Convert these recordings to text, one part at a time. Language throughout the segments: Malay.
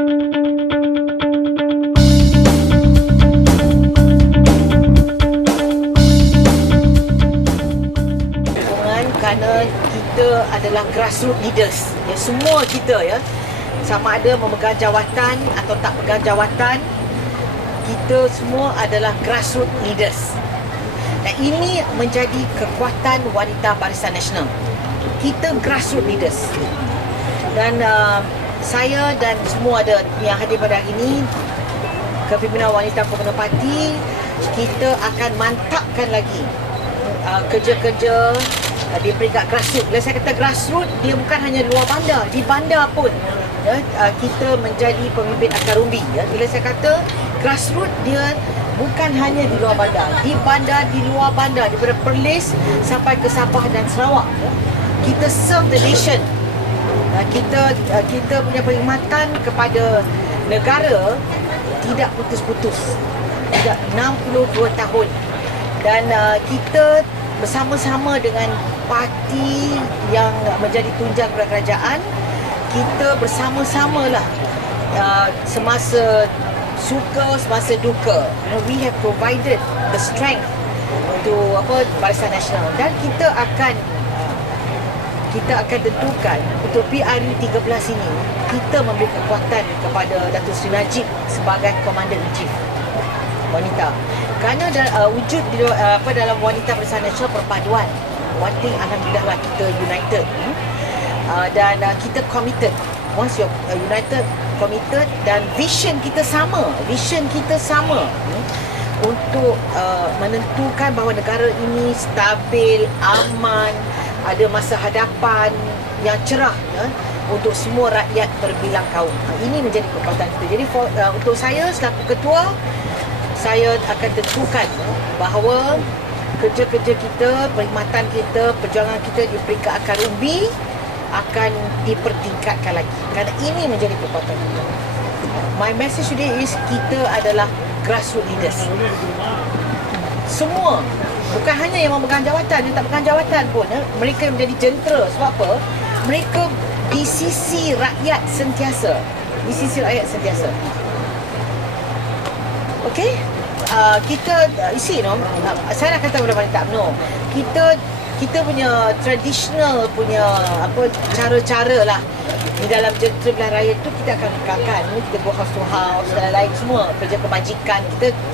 Kerana kita adalah grassroots leaders ya, semua kita ya, sama ada memegang jawatan atau tak pegang jawatan, kita semua adalah grassroots leaders. Dan ini menjadi kekuatan wanita Barisan Nasional. Kita grassroots leaders. Dan saya dan semua ada yang hadir pada hari ini, kepimpinan wanita Komunis Parti, kita akan mantapkan lagi kerja-kerja di peringkat grassroots. Bila saya kata grassroots, dia bukan hanya luar bandar, di bandar pun ya, kita menjadi pemimpin akar umbi ya. Bila saya kata grassroots, dia bukan hanya di luar bandar, di bandar, di luar bandar, daripada Perlis sampai ke Sabah dan Sarawak ya. Kita serve the nation. Kita punya perkhidmatan kepada negara tidak putus-putus, tidak 62 tahun. Dan kita bersama-sama dengan parti yang menjadi tunjang kerajaan, kita bersama-samalah semasa suka, semasa duka. We have provided the strength to Barisan Nasional, dan kita akan tentukan untuk PRU 13 ini, kita memberi kekuatan kepada Datuk Seri Najib sebagai Commander-in-Chief wanita. Kerana wujud dalam wanita Barisan Nasional perpaduan. One thing, alhamdulillah lah, kita united dan kita committed. Once you're united, committed, dan vision kita sama untuk menentukan bahawa negara ini stabil, aman, ada masa hadapan yang cerah ya, untuk semua rakyat berbilang kaum. Ini menjadi kekuatan kita. Jadi untuk saya selaku ketua, saya akan tentukan bahawa kerja-kerja kita, perkhidmatan kita, perjuangan kita di peringkat akar umbi akan dipertingkatkan lagi. Kerana ini menjadi kekuatan kita. My message today is kita adalah grassroots leaders. Semua, bukan hanya yang memegang jawatan, yang tak pegang jawatan pun mereka menjadi jentera. Sebab apa? Mereka di sisi rakyat sentiasa. Okey, kita saya nak kata kepada wanita UMNO, kita punya traditional punya cara-cara lah di dalam jentera pilihan raya tu kita akan kekalkan. Kita go house to house dan lain semua, kerja kebajikan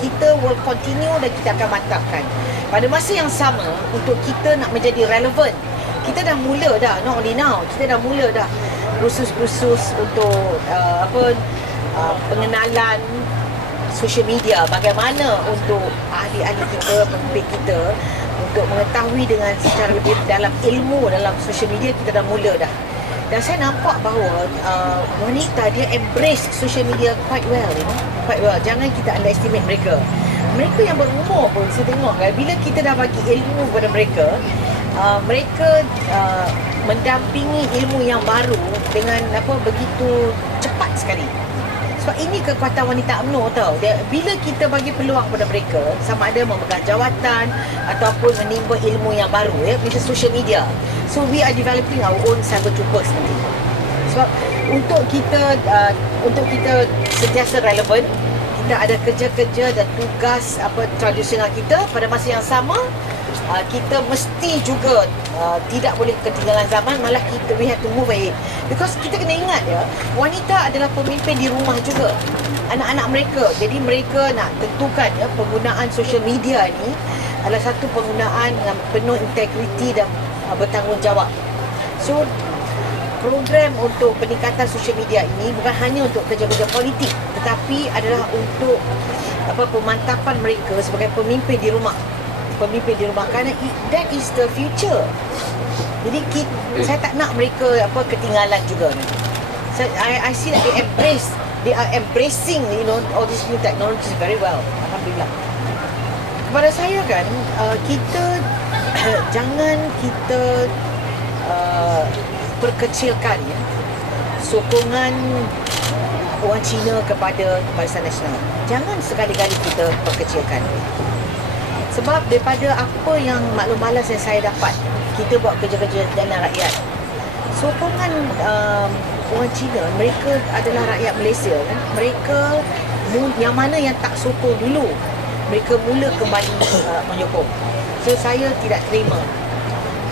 kita will continue dan kita akan mantapkan. Pada masa yang sama, untuk kita nak menjadi relevan, kita dah mula dah, not only now, kita dah mula dah kursus-kursus untuk pengenalan social media, bagaimana untuk ahli-ahli kita, pemimpin kita untuk mengetahui dengan secara lebih dalam ilmu dalam social media. Kita dah mula dah, dan saya nampak bahawa wanita dia embrace social media quite well, Jangan kita underestimate mereka yang berumur pun. Saya tengok kan, bila kita dah bagi ilmu kepada mereka, mereka mendampingi ilmu yang baru dengan begitu cepat sekali. Sebab ini kekuatan wanita UMNO tau. Bila kita bagi peluang kepada mereka, sama ada memegang jawatan ataupun menimba ilmu yang baru ya, macam social media. So we are developing our own cyber troopers nanti. Sebab untuk kita sentiasa relevan, kita ada kerja-kerja dan tugas tradisional kita. Pada masa yang sama, kita mesti juga tidak boleh ketinggalan zaman, malah we have to move ahead. Because kita kena ingat ya, wanita adalah pemimpin di rumah juga, anak-anak mereka. Jadi mereka nak tentukan ya, penggunaan social media ni adalah satu penggunaan yang penuh integriti dan bertanggungjawab. So program untuk peningkatan social media ini bukan hanya untuk kerja-kerja politik, tetapi adalah untuk pemantapan mereka sebagai pemimpin di rumah, kerana that is the future. Jadi saya tak nak mereka ketinggalan juga. I see that they are embracing all these new technologies very well, alhamdulillah. Kepada saya kan, kita jangan kita perkecilkan ya sokongan orang Cina kepada Barisan Nasional. Jangan sekali-kali kita perkecilkan. Sebab daripada apa yang maklum balas yang saya dapat, kita buat kerja-kerja dana rakyat, sokongan orang Cina, mereka adalah rakyat Malaysia kan. Mereka yang mana yang tak sokong dulu, mereka mula kembali menyokong. So saya tidak terima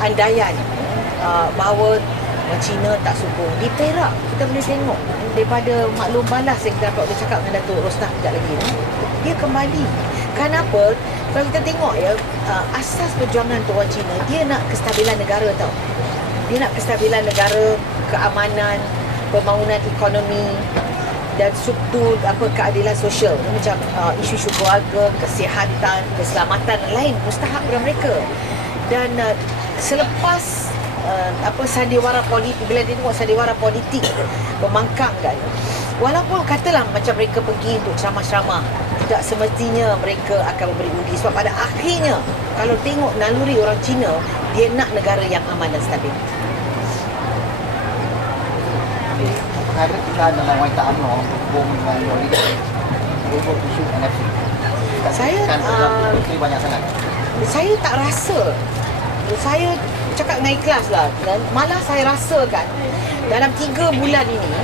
andaian bahawa orang Cina tak sokong. Di Perak kita boleh tengok daripada maklum balas yang kita dapat cakap dengan Datuk Rosnah sekejap lagi, dia kembali. Kenapa? Kalau kita tengok ya, asas perjuangan tu orang Cina, dia nak kestabilan negara tau. Dia nak kestabilan negara, keamanan, pembangunan ekonomi dan subtul keadilan sosial, macam isu-isu keluarga, kesihatan, keselamatan lain mustahak kepada mereka. Dan selepas sandiwara politik, bila dia tengok sandiwara politik memangkang kan, walaupun katalah macam mereka pergi untuk ceramah-ceramah, tidak semestinya mereka akan memberi undi, sebab pada akhirnya kalau tengok naluri orang Cina, dia nak negara yang aman dan stabil. Ada pilihan dalam wanita UMNO berhubung dengan untuk isu NFC. Saya banyak sangat. Saya tak rasa. Saya cakap dengan ikhlas lah, dan malah saya rasakan dalam 3 bulan ini,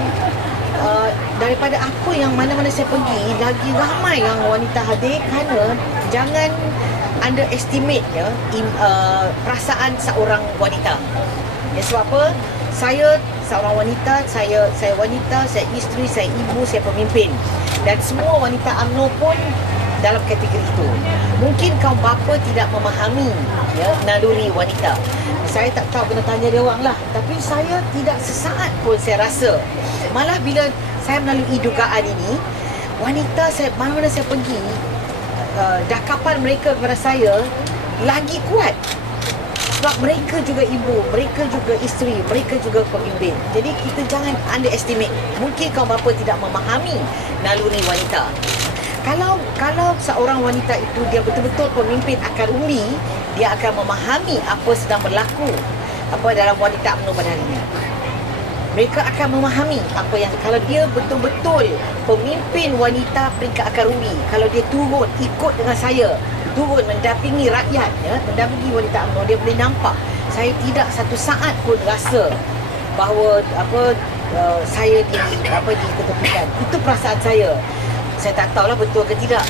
daripada apa yang mana-mana saya pergi, lagi ramai yang wanita hadir. Kerana jangan underestimate ya, perasaan seorang wanita. Ya, sebab apa? Saya seorang wanita, saya wanita, saya isteri, saya ibu, saya pemimpin. Dan semua wanita UMNO pun dalam kategori itu. Mungkin kaum bapa tidak memahami ya, naluri wanita. Saya tak tahu, kena tanya dia orang lah. Tapi saya tidak sesaat pun saya rasa. Malah bila saya melalui dugaan ini, wanita saya, mana-mana saya pergi, dakapan mereka kepada saya lagi kuat. Sebab mereka juga ibu, mereka juga isteri, mereka juga pemimpin. Jadi kita jangan underestimate. Mungkin kaum bapa tidak memahami naluri wanita. Kalau seorang wanita itu dia betul-betul pemimpin akar umbi, dia akan memahami apa sedang berlaku dalam wanita UMNO pada hari ini. Mereka akan memahami apa yang, kalau dia betul-betul pemimpin wanita peringkat akar umbi, kalau dia turun ikut dengan saya, turun mendampingi rakyat ya, mendampingi wanita UMNO, dia boleh nampak saya tidak satu saat pun rasa bahawa saya diketepikan. Itu perasaan saya. Saya tak tahulah betul ke tidak.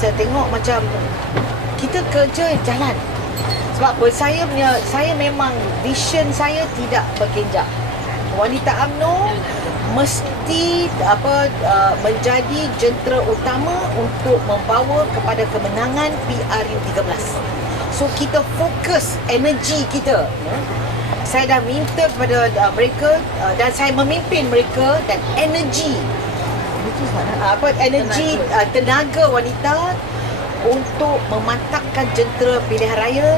Saya tengok macam kita kerja jalan. Sebab apa? Saya memang vision saya tidak berkenjak. Wanita UMNO mesti menjadi jentera utama untuk membawa kepada kemenangan PRU13. So kita fokus energi kita. Saya dah minta kepada mereka dan saya memimpin mereka, dan energi tenaga wanita untuk memantapkan jentera pilihan raya,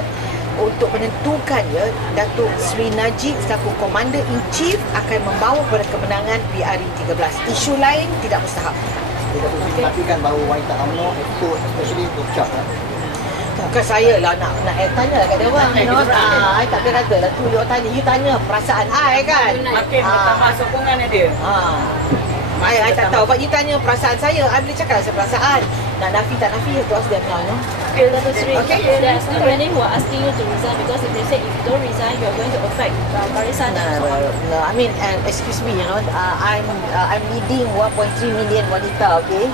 untuk menentukan ya, Datuk Seri Najib selaku Commander in Chief akan membawa kepada kemenangan PRU13. Isu lain tidak mustahak. Tapi kan bahawa wanita UMNO ikut, especially untuk CAP kan? Bukan saya lah nak tanya kat dia orang. I tak boleh kata lah tu dia tanya. You tanya perasaan I kan. Makin bertambah sokongan dia. I tak tahu. But you tanya perasaan saya, I boleh cakap saya perasaan. Nak nafi tak nafi, you to ask them now, no? Dato' Sri, there are still many who are asking you to resign, because if they say if you don't resign, you're going to affect Barisan. No. I mean, excuse me, I'm leading 1.3 million wanita, okay?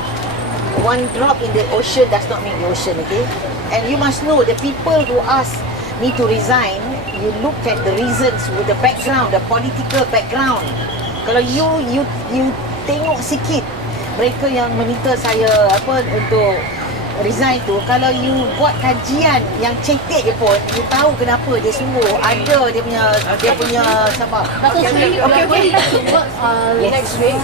One drop in the ocean does not make the ocean, okay? And you must know, the people who ask me to resign, you look at the reasons, with the background, the political background. Kalau you tengok sikit mereka yang meminta saya untuk resign tu, kalau you buat kajian yang cetek je pun, you tahu kenapa dia sungguh ada dia punya sebab. Dato' Sri, we are going to work next week.